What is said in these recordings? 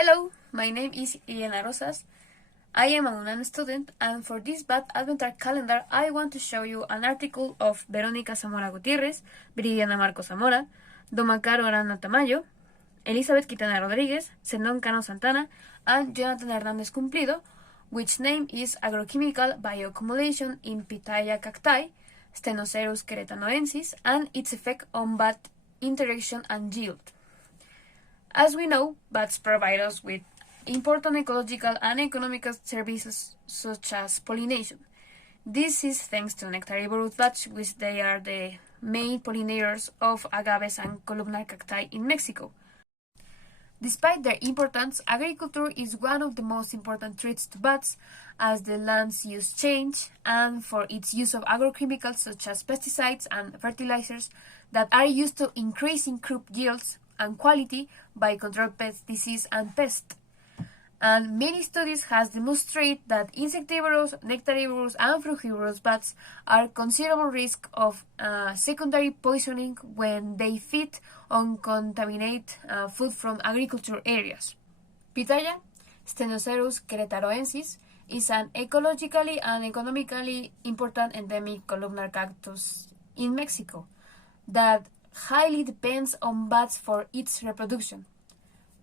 Hello, my name is Liliana Rosas. I am a UNAM student, and for this Bad Adventure calendar, I want to show you an article of Verónica Zamora Gutiérrez, Viridiana Marco Zamora, Domacaro Arana Tamayo, Elizabeth Quintana Rodríguez, Zenón Cano Santana, and Jonathan Hernández Cumplido, which name is Agrochemical Bioaccumulation in Pitaya cacti, Stenocerus queretanoensis, and its effect on bud interaction and yield. As we know, bats provide us with important ecological and economical services such as pollination. This is thanks to nectarivorous bats, which they are the main pollinators of agaves and columnar cacti in Mexico. Despite their importance, agriculture is one of the most important threats to bats as the land's use change and for its use of agrochemicals such as pesticides and fertilizers that are used to increasing crop yields and quality by control pest disease and pest. And many studies has demonstrated that insectivorous, nectarivorous, and frugivorous bats are considerable risk of secondary poisoning when they feed on contaminated food from agriculture areas. Pitaya, Stenocerus queretanoensis, is an ecologically and economically important endemic columnar cactus in Mexico that highly depends on bats for its reproduction.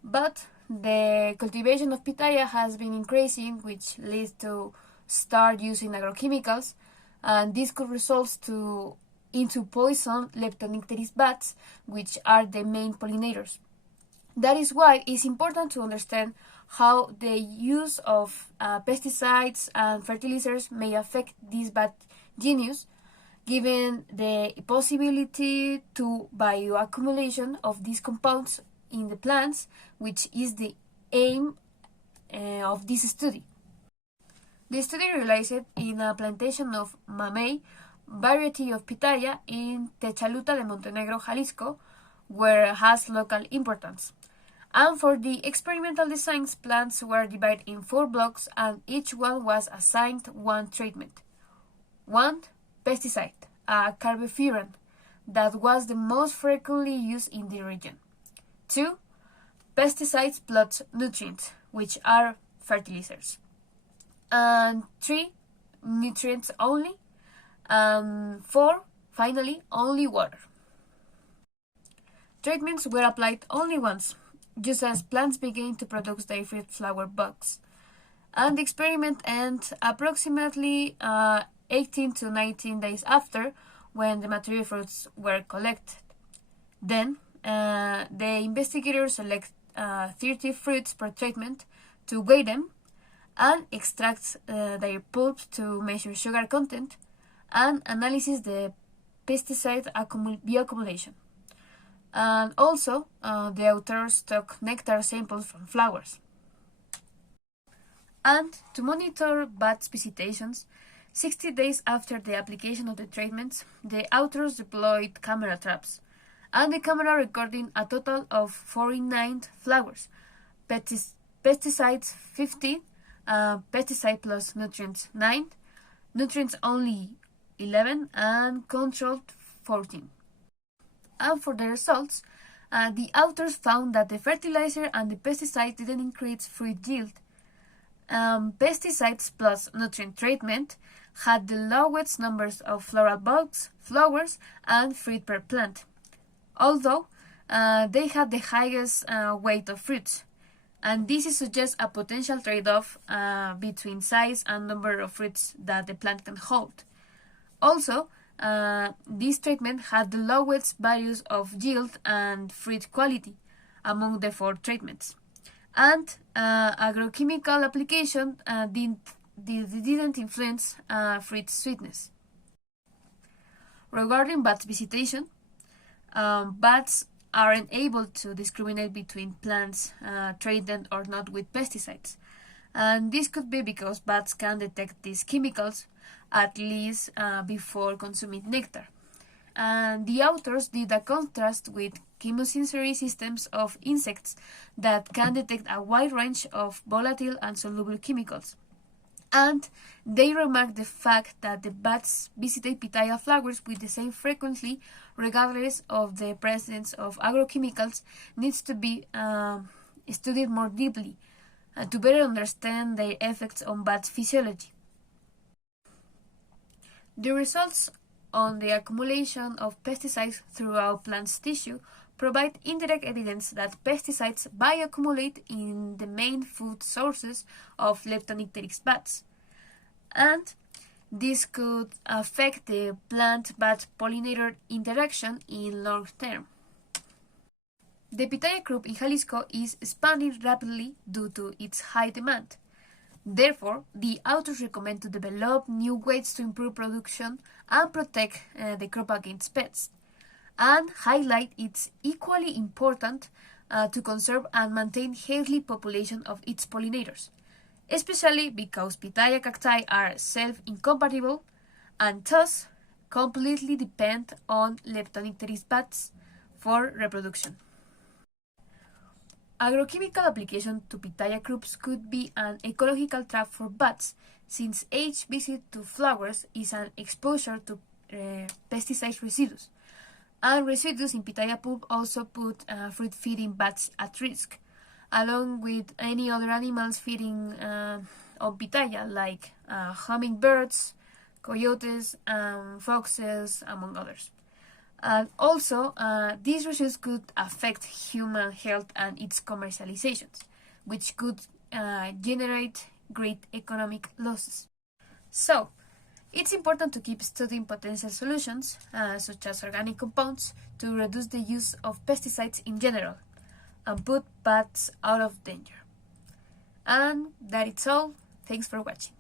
But the cultivation of pitaya has been increasing, which leads to start using agrochemicals, and this could result into poison Leptonicteris bats, which are the main pollinators. That is why it's important to understand how the use of pesticides and fertilizers may affect this bat genus, given the possibility to bioaccumulation of these compounds in the plants, which is the aim of this study. The study realized in a plantation of mamey variety of pitaya in Techaluta de Montenegro, Jalisco, where it has local importance. And for the experimental designs, plants were divided in 4 blocks and each one was assigned one treatment. 1. Pesticide, a carbofuran that was the most frequently used in the region. 2. Pesticides plus nutrients, which are fertilizers. And 3. Nutrients only. And 4. Finally, only water. Treatments were applied only once, just as plants began to produce their fruit flower buds. And the experiment ended approximately 18 to 19 days after, when the mature fruits were collected. Then, the investigators select 30 fruits per treatment to weigh them and extract their pulp to measure sugar content and analyze the pesticide bioaccumulation. And also, the authors took nectar samples from flowers. And to monitor bats' visitations, 60 days after the application of the treatments, the authors deployed camera traps, and the camera recording a total of 49 flowers, pesticides 50, pesticide plus nutrients 9, nutrients only 11, and controlled 14. And for the results, the authors found that the fertilizer and the pesticide didn't increase fruit yield. Pesticides plus nutrient treatment had the lowest numbers of floral buds, flowers, and fruit per plant, although they had the highest weight of fruits. And this suggests a potential trade-off between size and number of fruits that the plant can hold. Also, this treatment had the lowest values of yield and fruit quality among the 4 treatments. And agrochemical application didn't influence fruit sweetness. Regarding bats visitation, bats aren't able to discriminate between plants treated or not with pesticides. And this could be because bats can detect these chemicals at least before consuming nectar. And the authors did a contrast with chemosensory systems of insects that can detect a wide range of volatile and soluble chemicals. And they remarked the fact that the bats visited pitaya flowers with the same frequency regardless of the presence of agrochemicals needs to be studied more deeply to better understand their effects on bats' physiology. The results on the accumulation of pesticides throughout plants' tissue provide indirect evidence that pesticides bioaccumulate in the main food sources of Leptonicteris bats, and this could affect the plant-bat-pollinator interaction in long term. The pitaya crop in Jalisco is expanding rapidly due to its high demand. Therefore, the authors recommend to develop new ways to improve production and protect the crop against pests, and highlight it's equally important to conserve and maintain healthy population of its pollinators, especially because pitaya cacti are self-incompatible and thus completely depend on Leptonicteris bats for reproduction. Agrochemical application to pitaya crops could be an ecological trap for bats, since each visit to flowers is an exposure to pesticide residues, and residues in pitaya pulp also put fruit-feeding bats at risk, along with any other animals feeding on pitaya, like hummingbirds, coyotes, foxes, among others. And also, these residues could affect human health and its commercializations, which could generate great economic losses. So, it's important to keep studying potential solutions, such as organic compounds, to reduce the use of pesticides in general and put bats out of danger. And that is all. Thanks for watching.